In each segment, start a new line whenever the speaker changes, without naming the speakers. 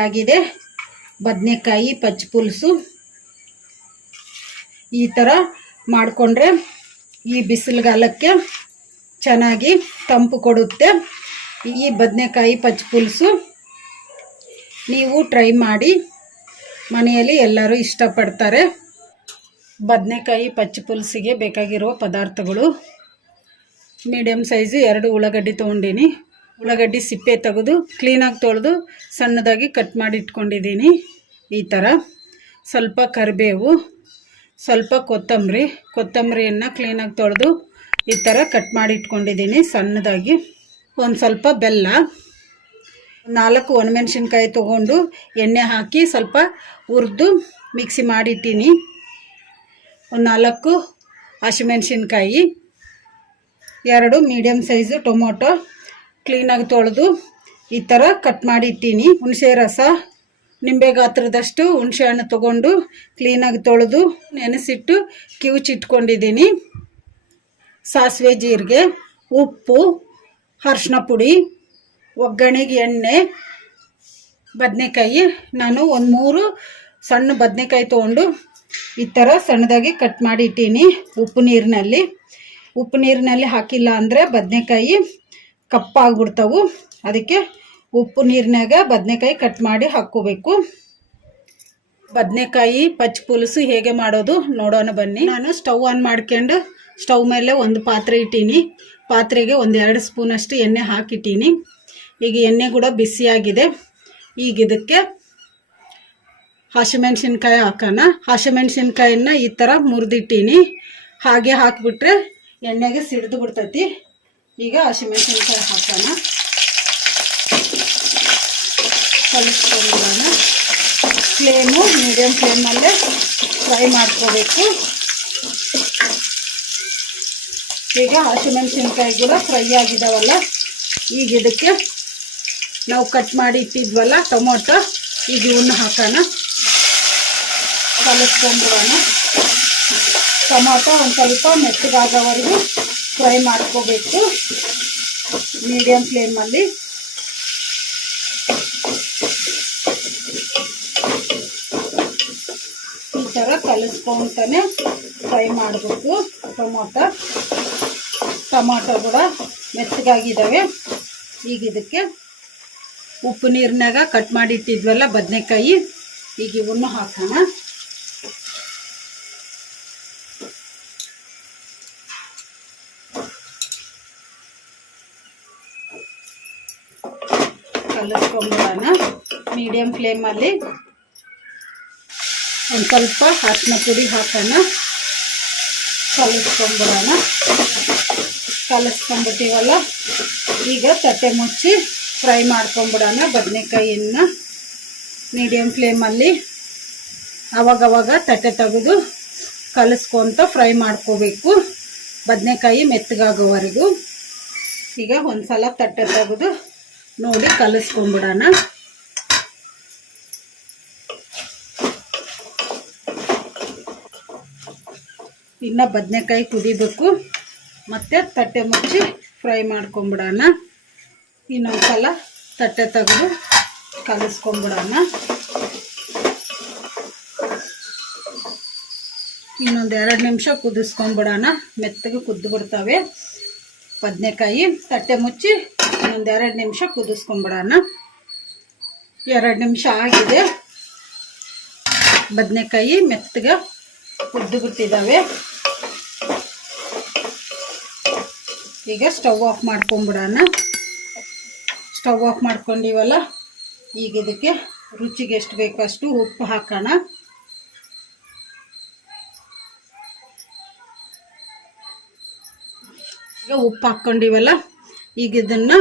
ಆಗಿದೆ ಬದನೆಕಾಯಿ ಪಚ್ಚ ಪುಲ್ಸು ಈ ಥರ ಮಾಡಿಕೊಂಡ್ರೆ ಈ ಬಿಸಿಲುಗಾಲಕ್ಕೆ ಚೆನ್ನಾಗಿ ತಂಪು ಕೊಡುತ್ತೆ. ಈ ಬದನೆಕಾಯಿ ಪಚ್ಚ ಪುಲ್ಸು ನೀವು ಟ್ರೈ ಮಾಡಿ. ಮನೆಯಲ್ಲಿ ಎಲ್ಲರೂ ಇಷ್ಟಪಡ್ತಾರೆ. ಬದನೆಕಾಯಿ ಪಚ್ಚ ಪುಲ್ಸಿಗೆ ಬೇಕಾಗಿರುವ ಪದಾರ್ಥಗಳು. ಮೀಡಿಯಮ್ ಸೈಜು ಎರಡು ಉಳ್ಳಾಗಡ್ಡಿ ತೊಗೊಂಡಿನಿ. ಉಳ್ಳಾಗಡ್ಡಿ ಸಿಪ್ಪೆ ತೆಗೆದು ಕ್ಲೀನಾಗಿ ತೊಳೆದು ಸಣ್ಣದಾಗಿ ಕಟ್ ಮಾಡಿ ಇಟ್ಕೊಂಡಿದ್ದೀನಿ. ಈ ಥರ ಸ್ವಲ್ಪ ಕರಿಬೇವು, ಸ್ವಲ್ಪ ಕೊತ್ತಂಬರಿ, ಕೊತ್ತಂಬರಿಯನ್ನು ಕ್ಲೀನಾಗಿ ತೊಳೆದು ಈ ಥರ ಕಟ್ ಮಾಡಿ ಇಟ್ಕೊಂಡಿದ್ದೀನಿ ಸಣ್ಣದಾಗಿ. ಒಂದು ಸ್ವಲ್ಪ ಬೆಲ್ಲ, ನಾಲ್ಕು ಒಣಮೆಣ್ಸಿನ್ಕಾಯಿ ತೊಗೊಂಡು ಎಣ್ಣೆ ಹಾಕಿ ಸ್ವಲ್ಪ ಹುರಿದು ಮಿಕ್ಸಿ ಮಾಡಿಟ್ಟೀನಿ. ಒಂದು ನಾಲ್ಕು ಹಸಿಮೆಣ್ಸಿನ್ಕಾಯಿ, ಎರಡು ಮೀಡಿಯಮ್ ಸೈಜು ಟೊಮೊಟೊ ಕ್ಲೀನಾಗಿ ತೊಳೆದು ಈ ಥರ ಕಟ್ ಮಾಡಿ ಇಟ್ಟೀನಿ ಹುಣಸೆ ರಸ, ನಿಂಬೆ ಗಾತ್ರದಷ್ಟು ಹುಣಸೆ ಹಣ್ಣು ತೊಗೊಂಡು ಕ್ಲೀನಾಗಿ ತೊಳೆದು ನೆನೆಸಿಟ್ಟು ಕಿವುಚಿಟ್ಕೊಂಡಿದ್ದೀನಿ ಸಾಸಿವೆ, ಜೀರಿಗೆ, ಉಪ್ಪು ಅರ್ಶಿನ ಪುಡಿ, ಒಗ್ಗರಣೆಗೆ ಎಣ್ಣೆ, ಬದನೆಕಾಯಿ. ನಾನು ಒಂದು ಮೂರು ಸಣ್ಣ ಬದನೆಕಾಯಿ ತೊಗೊಂಡು ಈ ಥರ ಸಣ್ಣದಾಗಿ ಕಟ್ ಮಾಡಿ ಇಟ್ಟೀನಿ ಉಪ್ಪು ನೀರಿನಲ್ಲಿ. ಉಪ್ಪು ನೀರಿನಲ್ಲಿ ಹಾಕಿಲ್ಲ ಅಂದರೆ ಬದನೆಕಾಯಿ ಕಪ್ಪಾಗ್ಬಿಡ್ತಾವು ಅದಕ್ಕೆ ಉಪ್ಪು ನೀರಿನಾಗ ಬದನೆಕಾಯಿ ಕಟ್ ಮಾಡಿ ಹಾಕ್ಕೋಬೇಕು. ಬದನೆಕಾಯಿ ಪಚ್ಚ ಪುಲಸು ಹೇಗೆ ಮಾಡೋದು ನೋಡೋಣ ಬನ್ನಿ. ನಾನು ಸ್ಟವ್ ಆನ್ ಮಾಡ್ಕೊಂಡು ಸ್ಟವ್ ಮೇಲೆ ಒಂದು ಪಾತ್ರೆ ಇಟ್ಟೀನಿ. ಪಾತ್ರೆಗೆ ಒಂದು ಎರಡು ಸ್ಪೂನಷ್ಟು ಎಣ್ಣೆ ಹಾಕಿಟ್ಟೀನಿ. ಈಗ ಎಣ್ಣೆ ಕೂಡ ಬಿಸಿಯಾಗಿದೆ. ಈಗ ಇದಕ್ಕೆ ಹಸಿಮೆಣ್ಸಿನ್ಕಾಯಿ ಹಾಕೋಣ. ಹಸಿಮೆಣ್ಸಿನ್ಕಾಯಿನ ಈ ಥರ ಮುರಿದಿಟ್ಟೀನಿ. ಹಾಗೆ ಹಾಕಿಬಿಟ್ರೆ ಎಣ್ಣೆಗೆ ಸಿಡಿದು ಬಿಡ್ತೈತಿ. ಈಗ ಹಸಿಮೆಣ್ಸಿನ್ಕಾಯಿ ಹಾಕೋಣ. ಕಲಿಸ್ಕೊಂಡ್ಬಿಡೋಣ ಫ್ಲೇಮು ಮೀಡಿಯಮ್ ಫ್ಲೇಮಲ್ಲೇ ಫ್ರೈ ಮಾಡ್ಕೋಬೇಕು. ಈಗ ಹಸಿಮೆಣ್ಸಿನ್ಕಾಯಿ ಕೂಡ ಫ್ರೈ ಆಗಿದ್ದಾವಲ್ಲ ಈಗ ಇದಕ್ಕೆ ನಾವು ಕಟ್ ಮಾಡಿ ಇಟ್ಟಿದ್ವಲ್ಲ ಟೊಮೊಟೊ, ಈಗ ಇವನ್ನ ಹಾಕೋಣ. ಕಲಿಸ್ಕೊಂಡ್ಬಿಡೋಣ. ಟೊಮೊಟೊ ಒಂದು ಸ್ವಲ್ಪ ಮೆತ್ತಗಾಗೋವರೆಗೂ ಫ್ರೈ ಮಾಡ್ಕೋಬೇಕು. ಮೀಡಿಯಮ್ ಫ್ಲೇಮಲ್ಲಿ ಈ ಥರ ಕಲಿಸ್ಕೊಂತಾನೆ ಫ್ರೈ ಮಾಡಬೇಕು. ಟೊಮೊಟೊ. ಟೊಮೊಟೊ ಕೂಡ ಮೆಚ್ಚಗಾಗಿದ್ದಾವೆ ಈಗ ಇದಕ್ಕೆ ಉಪ್ಪು ನೀರಿನಾಗ ಕಟ್ ಮಾಡಿಟ್ಟಿದ್ವಲ್ಲ ಬದನೆಕಾಯಿ. ಈಗ ಇವನ್ನು ಹಾಕೋಣ. ಕಲಿಸ್ಕೊಂಬಿಡೋಣ ಮೀಡಿಯಮ್ ಫ್ಲೇಮಲ್ಲಿ ಒಂದು ಸ್ವಲ್ಪ ಹಾಸನ ಪುಡಿ ಹಾಕೋಣ. ಕಲಸ್ಕೊಂಡ್ಬಿಡೋಣ. ಕಲಸ್ಕೊಂಡ್ಬಿಟ್ಟಿವಲ್ಲ, ಈಗ ತಟ್ಟೆ ಮುಚ್ಚಿ ಫ್ರೈ ಮಾಡ್ಕೊಂಬಿಡೋಣ ಬದನೆಕಾಯಿಯನ್ನು. ಮೀಡಿಯಮ್ ಫ್ಲೇಮಲ್ಲಿ ಅವಾಗವಾಗ ತಟ್ಟೆ ತೆಗೆದು ಕಲಿಸ್ಕೊಂತ ಫ್ರೈ ಮಾಡ್ಕೋಬೇಕು. ಬದನೆಕಾಯಿ ಮೆತ್ತಗಾಗೋವರೆಗೂ. ಈಗ ಒಂದು ಸಲ ತಟ್ಟೆ ತೆಗೆದು ನೋಡಿ ಕಲಿಸ್ಕೊಂಬಿಡೋಣ. ಇನ್ನು ಬದನೆಕಾಯಿ ಕುದಿಬೇಕು. ಮತ್ತು ತಟ್ಟೆ ಮುಚ್ಚಿ ಫ್ರೈ ಮಾಡ್ಕೊಂಬಿಡೋಣ. ಇನ್ನೊಂದು ಸಲ ತಟ್ಟೆ ತೆಗೆದು ಕಲಿಸ್ಕೊಂಬಿಡೋಣ. ಇನ್ನೊಂದು ಎರಡು ನಿಮಿಷ ಕುದಿಸ್ಕೊಂಬಿಡೋಣ. ಮೆತ್ತಗೆ ಕುದ್ದು ಬಿಡ್ತವೆ. ಬದನೆಕಾಯಿ ತಟ್ಟೆ ಮುಚ್ಚಿ ಇನ್ನೊಂದು ಎರಡು ನಿಮಿಷ ಕುದಿಸ್ಕೊಂಬಿಡೋಣ. ಎರಡು ನಿಮಿಷ ಆಗಿದೆ. ಬದನೆಕಾಯಿ ಮೆತ್ತಗೆ ಕುದ್ದು ಬಿಟ್ಟಿದ್ದಾವೆ ಈಗ ಸ್ಟವ್ ಆಫ್ ಮಾಡ್ಕೊಂಬಿಡೋಣ. ಸ್ಟವ್ ಆಫ್ ಮಾಡ್ಕೊಂಡಿವಲ್ಲ, ಈಗ ಇದಕ್ಕೆ ರುಚಿಗೆ ಎಷ್ಟು ಬೇಕೋ ಅಷ್ಟು ಉಪ್ಪು ಹಾಕೋಣ. ಈಗ ಉಪ್ಪು ಹಾಕ್ಕೊಂಡಿವಲ್ಲ ಈಗ ಇದನ್ನ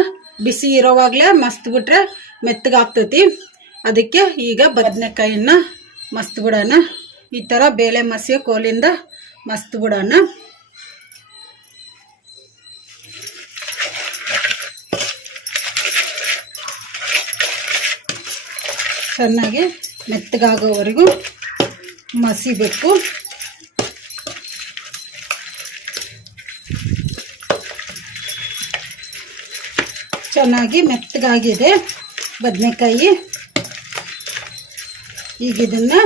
ಬಿಸಿ ಇರೋವಾಗಲೇ ಮಸ್ತ್ ಬಿಟ್ರೆ ಮೆತ್ತಗಾಗ್ತತಿ. ಅದಕ್ಕೆ ಈಗ ಬದನೆಕಾಯಿನ ಮಸ್ತ್ ಬಿಡೋಣ ಈ ಥರ ಬೇಳೆ ಮಸಿಯ ಕೋಲಿಂದ ಮಸ್ತ್ ಬಿಡೋಣ ಚೆನ್ನಾಗಿ ಮೆತ್ತಗಾಗೋವರೆಗೂ ಮಸಿಬೇಕು. ಚೆನ್ನಾಗಿ ಮೆತ್ತಗಾಗಿದೆ ಬದನೆಕಾಯಿ. ಈಗ ಇದನ್ನು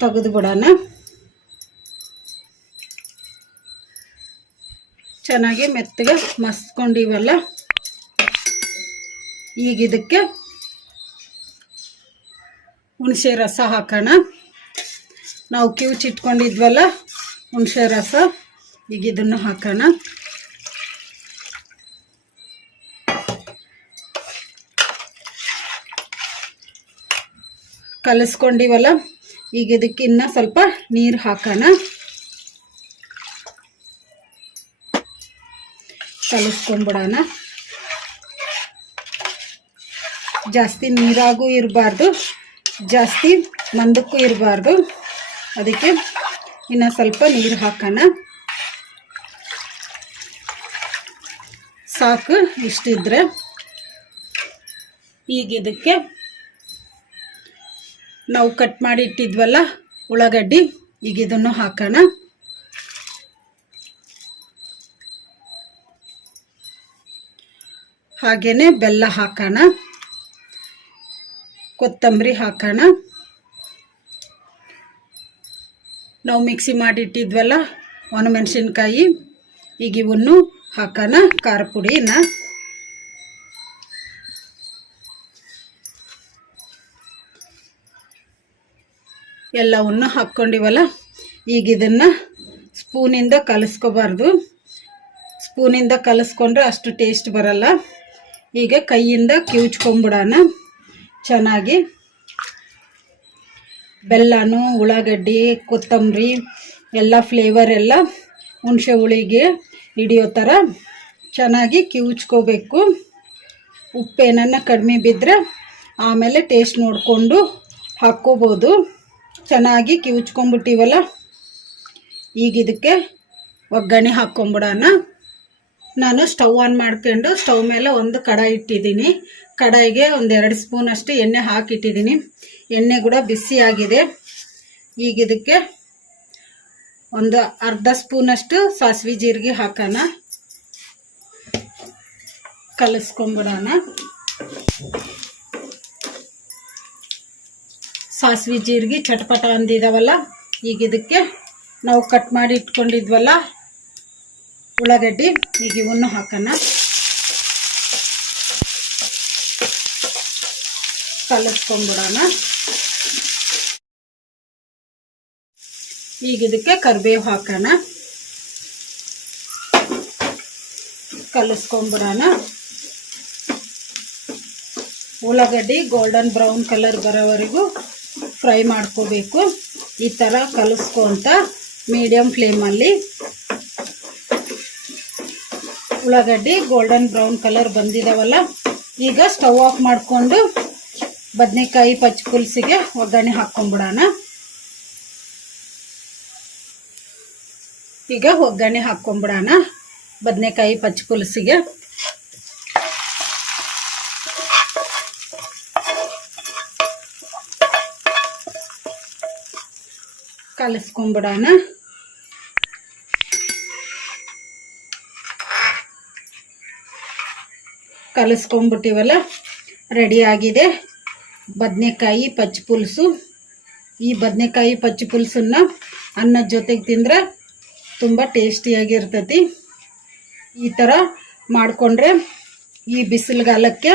ತೆಗೆದು ಬಿಡೋಣ ಚೆನ್ನಾಗಿ ಮೆತ್ತಗೆ ಮಸ್ಕೊಂಡಿವಲ್ಲ? ಈಗ ಇದಕ್ಕೆ ಹುಣಸೆ ರಸ ಹಾಕೋಣ. ನಾವು ಕಿವುಚಿಟ್ಕೊಂಡಿದ್ವಲ್ಲ ಹುಣಸೆ ರಸ, ಈಗ ಇದನ್ನು ಹಾಕೋಣ. ಕಲಿಸ್ಕೊಂಡಿವಲ್ಲ, ಈಗ ಇದಕ್ಕೆ ಇನ್ನ ಸ್ವಲ್ಪ ನೀರು ಹಾಕೋಣ. ಕಲಿಸ್ಕೊಂಡ್ಬಿಡೋಣ ಜಾಸ್ತಿ ನೀರಾಗೂ ಇರಬಾರ್ದು, ಜಾಸ್ತಿ ಮಂದಕ್ಕೂ ಇರಬಾರ್ದು. ಅದಕ್ಕೆ ಇನ್ನು ಸ್ವಲ್ಪ ನೀರು ಹಾಕೋಣ. ಸಾಕು, ಇಷ್ಟಿದ್ರೆ. ಈಗ ಇದಕ್ಕೆ ನಾವು ಕಟ್ ಮಾಡಿ ಇಟ್ಟಿದ್ವಲ್ಲ ಉಳ್ಳಾಗಡ್ಡಿ, ಈಗ ಇದನ್ನು ಹಾಕೋಣ. ಹಾಗೇನೆ ಬೆಲ್ಲ ಹಾಕೋಣ. ಕೊತ್ತಂಬರಿ ಹಾಕೋಣ. ನಾವು ಮಿಕ್ಸಿ ಮಾಡಿಟ್ಟಿದ್ವಲ್ಲ, ಒಣಮೆಣಸಿನ್ಕಾಯಿ, ಈಗ ಇವನ್ನು ಹಾಕೋಣ, ಖಾರ ಪುಡಿನ. ಎಲ್ಲವನ್ನು ಹಾಕ್ಕೊಂಡಿವಲ್ಲ? ಈಗ ಇದನ್ನು ಸ್ಪೂನಿಂದ ಕಲಿಸ್ಕೋಬಾರ್ದು. ಸ್ಪೂನಿಂದ ಕಲಿಸ್ಕೊಂಡ್ರೆ ಅಷ್ಟು ಟೇಸ್ಟ್ ಬರಲ್ಲ. ಈಗ ಕೈಯಿಂದ ಕಿವುಚ್ಕೊಂಬಿಡೋಣ. ಚೆನ್ನಾಗಿ. ಬೆಲ್ಲನು, ಉಳ್ಳಾಗಡ್ಡಿ, ಕೊತ್ತಂಬರಿ, ಎಲ್ಲ ಫ್ಲೇವರ್ ಎಲ್ಲ ಹುಣಸೆ ಹುಳಿಗೆ ಹಿಡಿಯೋ ಥರ ಚೆನ್ನಾಗಿ ಕಿವುಚ್ಕೋಬೇಕು. ಉಪ್ಪೇನನ್ನು ಕಡಿಮೆ ಬಿದ್ದರೆ ಆಮೇಲೆ ಟೇಸ್ಟ್ ನೋಡಿಕೊಂಡು ಹಾಕ್ಕೋಬೋದು. ಚೆನ್ನಾಗಿ ಕಿವುಚ್ಕೊಂಬಿಟ್ಟಿವಲ್ಲ ಈಗ ಇದಕ್ಕೆ ಒಗ್ಗರಣೆ ಹಾಕ್ಕೊಂಬಿಡೋಣ. ನಾನು ಸ್ಟವ್ ಆನ್ ಮಾಡ್ಕೊಂಡು ಸ್ಟವ್ ಮೇಲೆ ಒಂದು ಕಡಾಯಿ ಇಟ್ಟಿದ್ದೀನಿ. ಕಡಾಯಿಗೆ ಒಂದು ಎರಡು ಸ್ಪೂನ್ ಅಷ್ಟು ಎಣ್ಣೆ ಹಾಕಿಟ್ಟಿದ್ದೀನಿ. ಎಣ್ಣೆ ಕೂಡ ಬಿಸಿಯಾಗಿದೆ ಈಗ ಇದಕ್ಕೆ ಒಂದು ಅರ್ಧ ಸ್ಪೂನಷ್ಟು ಸಾಸಿವೆ ಜೀರಿಗೆ ಹಾಕೋಣ. ಕಲಿಸ್ಕೊಂಬಿಡೋಣ. ಸಾಸಿವೆ ಜೀರಿಗೆ ಚಟಪಟ ಅಂದಿದಾವಲ್ಲ, ಈಗ ಇದಕ್ಕೆ ನಾವು ಕಟ್ ಮಾಡಿ ಇಟ್ಕೊಂಡಿದ್ವಲ್ಲ, ಉಳ್ಳಾಗಡ್ಡಿ, ಈಗ ಇವನ್ನು ಹಾಕೋಣ. ಕಲಸ್ಕೊಂಡ್ಬಿಡೋಣ. ಈಗ ಇದಕ್ಕೆ ಕರಿಬೇವು ಹಾಕೋಣ. ಕಲಿಸ್ಕೊಂಬಿಡೋಣ ಉಳ್ಳಾಗಡ್ಡಿ ಗೋಲ್ಡನ್ ಬ್ರೌನ್ ಕಲರ್ ಬರೋವರೆಗೂ ಫ್ರೈ ಮಾಡ್ಕೋಬೇಕು. ಈ ಥರ ಕಲಿಸ್ಕೊಂತ ಮೀಡಿಯಮ್ ಫ್ಲೇಮಲ್ಲಿ ಉಳ್ಳಾಗಡ್ಡಿ ಗೋಲ್ಡನ್ ಬ್ರೌನ್ ಕಲರ್ ಬಂದಿದಾವಲ್ಲ, ಈಗ ಸ್ಟವ್ ಆಫ್ ಮಾಡಿಕೊಂಡು ಬದನೆಕಾಯಿ ಪಚ್ಚ ಪುಲ್ಸಿಗೆ ಒಗ್ಗರಣೆ ಹಾಕ್ಕೊಂಬಿಡೋಣ. ಈಗ ಒಗ್ಗರಣೆ ಹಾಕ್ಕೊಂಬಿಡೋಣ ಬದನೆಕಾಯಿ ಪಚ್ಚ ಕಲಿಸ್ಕೊಂಬಿಡೋಣ. ಕಲಿಸ್ಕೊಂಬಿಟ್ಟಿವಲ್ಲ ರೆಡಿಯಾಗಿದೆ ಬದನೆಕಾಯಿ ಪಚ್ಚಿ ಪುಲ್ಸು. ಈ ಬದನೆಕಾಯಿ ಪಚ್ಚಿ ಪುಲ್ಸನ್ನು ಅನ್ನದ ಜೊತೆಗೆ ತಿಂದರೆ ತುಂಬ ಟೇಸ್ಟಿಯಾಗಿರ್ತತಿ ಈ ಥರ ಮಾಡಿಕೊಂಡ್ರೆ ಈ ಬಿಸಿಲುಗಾಲಕ್ಕೆ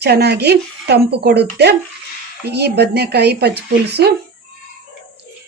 ಚೆನ್ನಾಗಿ ತಂಪು ಕೊಡುತ್ತೆ. ಈ ಬದನೆಕಾಯಿ ಪಚ್ಚಿ ಪುಲ್ಸು